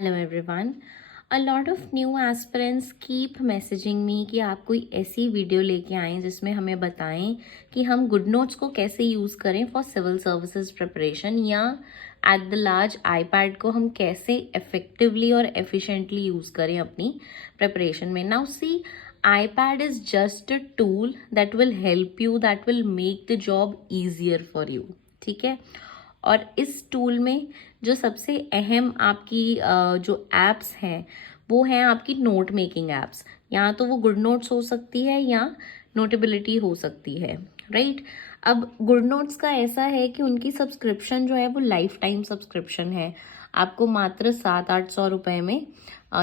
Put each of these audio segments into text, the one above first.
Hello everyone. A lot of new aspirants keep messaging me कि आप कोई ऐसी वीडियो लेके आएँ जिसमें हमें बताएं कि हम गुड नोट्स को कैसे यूज़ करें फॉर सिविल सर्विसेज प्रिपरेशन, या एट द लार्ज आईपैड को हम कैसे इफेक्टिवली और एफिशिएंटली यूज़ करें अपनी प्रिपरेशन में। Now see, iPad is just a tool that will help you, that will make the job easier for you. ठीक है। और इस टूल में जो सबसे अहम आपकी जो एप्स हैं वो हैं आपकी नोट मेकिंग एप्स। या तो वो गुड नोट्स हो सकती है या नोटेबिलिटी हो सकती है, राइट। अब गुड नोट्स का ऐसा है कि उनकी सब्सक्रिप्शन जो है वो लाइफ टाइम सब्सक्रिप्शन है। आपको मात्र 700-800 रुपये में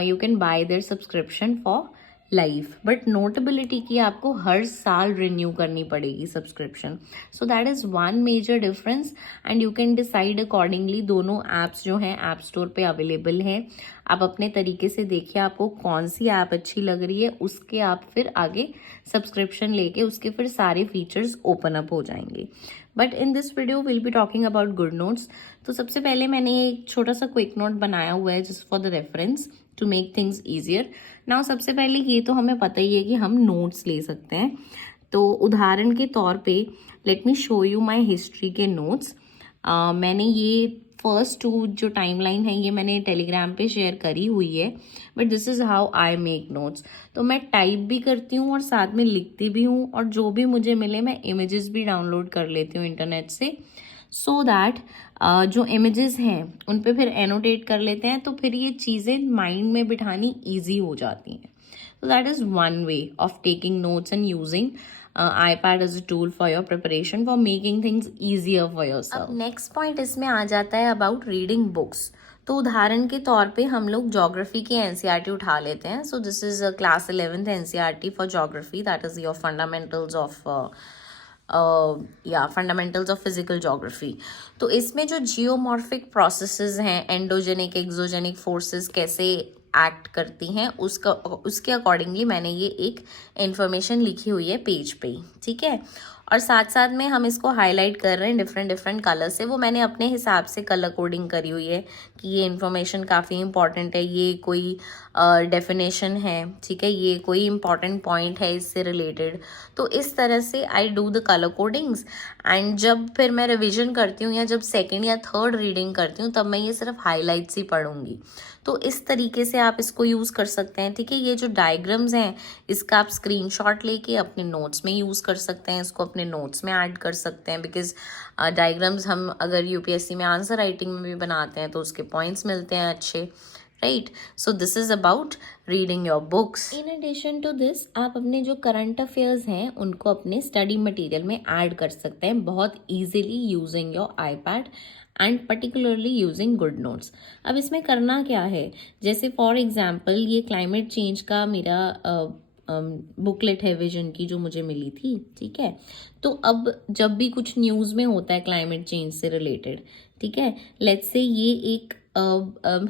you can buy their subscription for life. But Notability की आपको हर साल रिन्यू करनी पड़ेगी subscription. So that is one major difference and you can decide accordingly. दोनों ऐप्स जो हैं ऐप स्टोर पे अवेलेबल हैं। आप अपने तरीके से देखिए आपको कौन सी ऐप अच्छी लग रही है, उसके आप फिर आगे सब्सक्रिप्शन लेके उसके फिर सारे फीचर्स ओपन अप हो जाएंगे। But in this video will be talking about good notes. तो सबसे पहले मैंने एक छोटा सा क्विक नोट बनाया हुआ है just for the reference to make things easier. Now सबसे पहले ये तो हमें पता ही है कि हम नोट्स ले सकते हैं। तो उदाहरण के तौर पे let me show you my history के नोट्स। मैंने ये फर्स्ट टू जो टाइमलाइन है ये मैंने टेलीग्राम पे शेयर करी हुई है। But this is how I make notes. तो मैं टाइप भी करती हूँ और साथ में लिखती भी हूँ, और जो भी मुझे मिले मैं इमेजेस भी डाउनलोड कर लेती हूँ इंटरनेट से, सो दैट जो इमेजेस हैं उन पे फिर एनोटेट कर लेते हैं, तो फिर ये चीज़ें माइंड में बिठानी ईजी हो जाती हैं। So that is one way of taking notes and using iPad as a tool for your preparation, for making things easier for yourself. अब नेक्स्ट पॉइंट इसमें आ जाता है अबाउट रीडिंग बुक्स। तो उदाहरण के तौर पे हम लोग जोग्राफी की एनसीईआरटी उठा लेते हैं। सो this is class 11th NCERT for geography, that is your fundamentals of fundamentals of physical geography. तो इसमें जो जियोमॉर्फिक प्रोसेसेस हैं, एंडोजेनिक एक्सोजेनिक फोर्सेस कैसे एक्ट करती हैं, उसके अकॉर्डिंगली मैंने ये एक इन्फॉर्मेशन लिखी हुई है पेज पे, ठीक है। और साथ साथ में हम इसको हाईलाइट कर रहे हैं डिफरेंट डिफरेंट कलर से। वो मैंने अपने हिसाब से कलर कोडिंग करी हुई है कि ये इन्फॉर्मेशन काफ़ी इंपॉर्टेंट है, ये कोई डेफिनेशन है, ठीक है, ये कोई इंपॉर्टेंट पॉइंट है इससे रिलेटेड। तो इस तरह से I do the colour codings. And जब फिर मैं रिविजन करती हूँ या जब सेकेंड या थर्ड रीडिंग करती हूँ तब मैं ये सिर्फ हाईलाइट्स ही पढ़ूंगी। तो इस तरीके से आप इसको यूज़ कर सकते हैं, ठीक है। ये जो डायग्राम्स हैं इसका आप स्क्रीनशॉट लेके अपने नोट्स में यूज़ कर सकते हैं, इसको अपने नोट्स में ऐड कर सकते हैं, बिकॉज डायग्राम्स हम अगर यूपीएससी में आंसर राइटिंग में भी बनाते हैं तो उसके पॉइंट्स मिलते हैं अच्छे, right. So this is about reading your books. In addition to this आप अपने जो करंट अफेयर्स हैं उनको अपने स्टडी मटेरियल में ऐड कर सकते हैं बहुत easily using your iPad and particularly using good notes. अब इसमें करना क्या है, जैसे फॉर एग्जाम्पल ये क्लाइमेट चेंज का मेरा बुकलेट है विजन की जो मुझे मिली थी, ठीक है। तो अब जब भी कुछ न्यूज़ में होता है क्लाइमेट चेंज से रिलेटेड, ठीक है, लेट्स से ये एक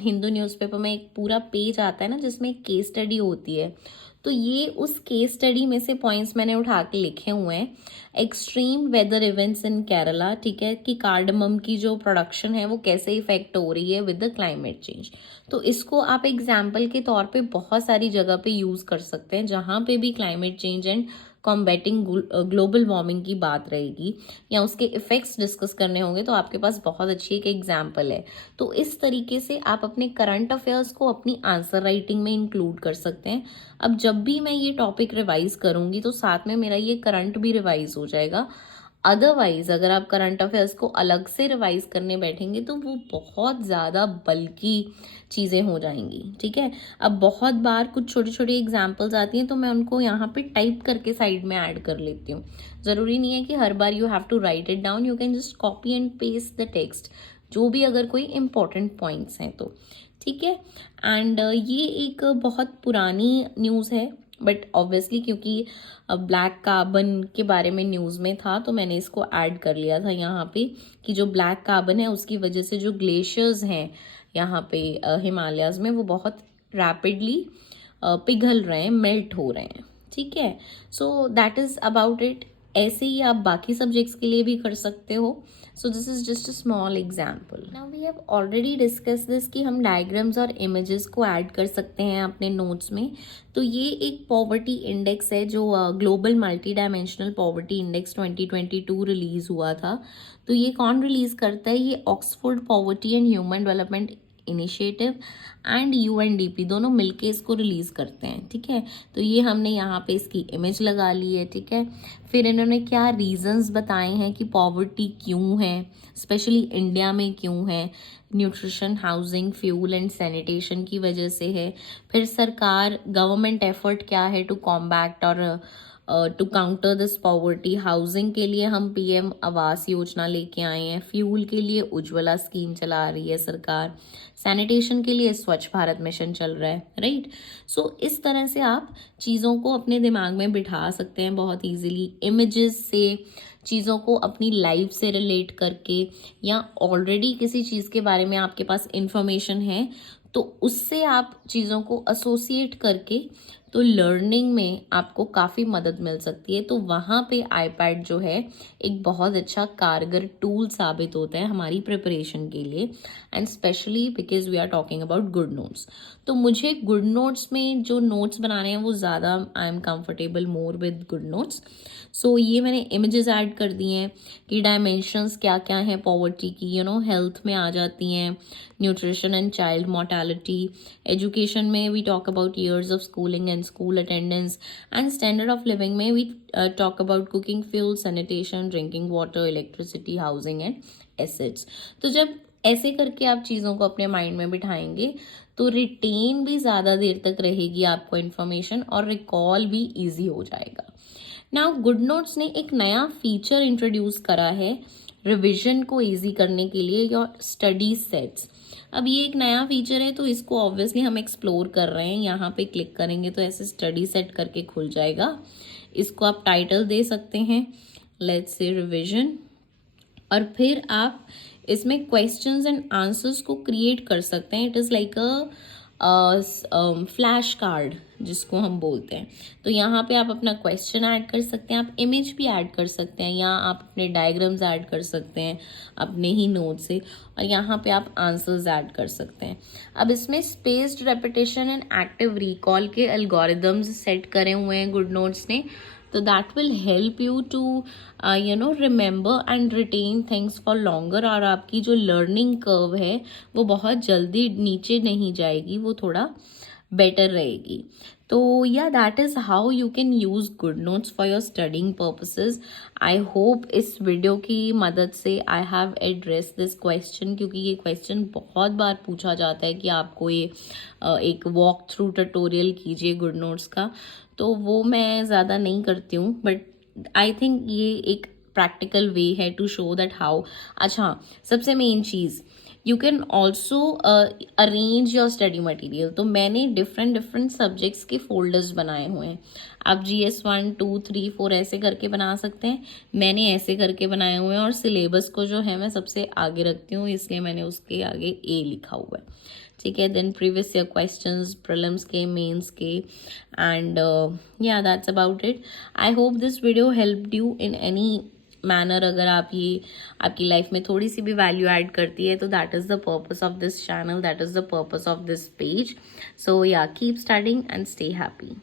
हिंदू न्यूज़पेपर में एक पूरा पेज आता है ना जिसमें एक केस स्टडी होती है। तो ये उस केस स्टडी में से पॉइंट्स मैंने उठा के लिखे हुए हैं। Extreme weather events in Kerala, ठीक है, कि कार्डमम की जो प्रोडक्शन है वो कैसे इफेक्ट हो रही है विद द क्लाइमेट चेंज। तो इसको आप एग्जाम्पल के तौर पे बहुत सारी जगह पे यूज़ कर सकते हैं जहाँ पे भी climate change and combating global warming की बात रहेगी या उसके इफेक्ट्स डिस्कस करने होंगे, तो आपके पास बहुत अच्छी एक एग्जाम्पल है। तो इस तरीके से आप अपने करंट अफेयर्स को अपनी आंसर राइटिंग में इंक्लूड कर सकते हैं। अब जब भी मैं ये टॉपिक रिवाइज करूंगी तो साथ में मेरा ये करंट भी रिवाइज हो जाएगा। अदरवाइज अगर आप करंट अफेयर्स को अलग से रिवाइज करने बैठेंगे तो वो बहुत ज़्यादा बल्कि चीज़ें हो जाएंगी, ठीक है। अब बहुत बार कुछ छोटी छोटी एग्जाम्पल्स आती हैं तो मैं उनको यहाँ पे टाइप करके साइड में ऐड कर लेती हूँ। ज़रूरी नहीं है कि हर बार you have to write it down, you can just copy and paste the text, जो भी अगर कोई इंपॉर्टेंट पॉइंट्स हैं तो, ठीक है। एंड ये एक बहुत पुरानी न्यूज़ है, बट ऑब्वियसली क्योंकि ब्लैक कार्बन के बारे में न्यूज़ में था तो मैंने इसको ऐड कर लिया था यहाँ पे, कि जो ब्लैक कार्बन है उसकी वजह से जो ग्लेशियर्स हैं यहाँ पे हिमालयाज़ में वो बहुत रैपिडली पिघल रहे हैं, मेल्ट हो रहे हैं, ठीक है। सो दैट इज़ अबाउट इट। ऐसे ही आप बाकी सब्जेक्ट्स के लिए भी कर सकते हो. So this is just a small example. Now we have already discuss this कि हम डायग्राम्स और इमेजेस को ऐड कर सकते हैं अपने नोट्स में. तो ये एक पॉवर्टी इंडेक्स है जो global multi dimensional poverty index 2022 release हुआ था. तो ये कौन रिलीज करता है? ये Oxford poverty and human development initiative and UNDP दोनों मिलके इसको रिलीज करते हैं. ठीक है, तो ये हमने यहाँ पे इसकी इमेज लगा ली है. ठीक है, फिर इन्होंने क्या रीजंस बताए हैं कि पॉवर्टी क्यों है, स्पेशली इंडिया में क्यों है. Nutrition, housing, fuel and sanitation की वजह से है. फिर सरकार गवर्नमेंट एफर्ट क्या है टू कॉम्बैक्ट और to counter this poverty. Housing के लिए हम पीएम आवास योजना लेके आए हैं. फ्यूल के लिए उज्ज्वला स्कीम चला रही है सरकार. सैनिटेशन के लिए स्वच्छ भारत मिशन चल रहा है. राइट. सो इस तरह से आप चीज़ों को अपने दिमाग में बिठा सकते हैं बहुत ईजिली, इमेजेस से, चीज़ों को अपनी लाइफ से रिलेट करके, या ऑलरेडी किसी चीज़ के बारे में आपके पास इंफॉर्मेशन है तो उससे आप चीज़ों को एसोसिएट करके तो लर्निंग में आपको काफ़ी मदद मिल सकती है. तो वहाँ पे आईपैड जो है एक बहुत अच्छा कारगर टूल साबित होता है हमारी प्रिपरेशन के लिए, and specially because we are talking about good notes. तो मुझे गुड नोट्स में जो नोट्स बनाने हैं वो ज़्यादा I am comfortable more with GoodNotes. So ये मैंने इमेजेस ऐड कर दी हैं कि डायमेंशंस क्या क्या हैं पॉवर्टी की. हेल्थ में आ जाती हैं, nutrition and child mortality. Education में we talk about years of schooling and school attendance. And standard of living में we talk about cooking, fuel, sanitation, drinking water, electricity, housing and assets. तो जब ऐसे करके आप चीज़ों को अपने माइंड में बिठाएंगे तो रिटेन भी ज़्यादा देर तक रहेगी आपको इन्फॉर्मेशन, और रिकॉल भी ईजी हो जाएगा. नाउ गुड नोट्स ने एक नया फीचर इंट्रोड्यूस करा है रिविजन को इजी करने के लिए, योर स्टडी सेट्स. अब ये एक नया फीचर है तो इसको ऑब्वियसली हम एक्सप्लोर कर रहे हैं. यहाँ पे क्लिक करेंगे तो ऐसे स्टडी सेट करके खुल जाएगा. इसको आप टाइटल दे सकते हैं, लेट्स से रिविजन, और फिर आप इसमें क्वेश्चंस एंड आंसर्स को क्रिएट कर सकते हैं. It is like flash card जिसको हम बोलते हैं. तो यहाँ पे आप अपना क्वेश्चन ऐड कर सकते हैं, आप इमेज भी ऐड कर सकते हैं, या आप अपने डायग्राम्स ऐड कर सकते हैं अपने ही नोट से, और यहाँ पे आप आंसर्स ऐड कर सकते हैं. अब इसमें spaced repetition and active recall के एल्गोरिदम्स सेट करे हुए हैं गुड नोट्स ने. तो that will help you to remember and retain things for longer. और आपकी जो लर्निंग कर्व है वो बहुत जल्दी नीचे नहीं जाएगी, वो थोड़ा बेटर रहेगी. तो या that is how you can use good notes for your studying purposes. I hope इस वीडियो की मदद से I have address this question, क्योंकि ये क्वेश्चन बहुत बार पूछा जाता है कि आपको ये एक वॉक थ्रू ट्यूटोरियल कीजिए गुड नोट्स का. तो वो मैं ज़्यादा नहीं करती हूँ, बट आई थिंक ये एक प्रैक्टिकल वे है टू शो दैट हाउ. अच्छा, सबसे main cheese, you can also arrange your study material. तो मैंने डिफरेंट सब्जेक्ट्स के फोल्डर्स बनाए हुए हैं. आप GS 1, 2, 3, 4 ऐसे करके बना सकते हैं. मैंने ऐसे करके बनाए हुए हैं, और सिलेबस को जो है मैं सबसे आगे रखती हूँ, इसलिए मैंने उसके आगे A लिखा हुआ है. ठीक है, then previous year questions, prelims के, मेंस के, एंड या that's about it. I hope this video helped you in any manner. अगर आप ये आपकी लाइफ में थोड़ी सी भी वैल्यू ऐड करती है तो that is the purpose of this channel, that is the purpose of this page. So yeah keep studying and stay happy.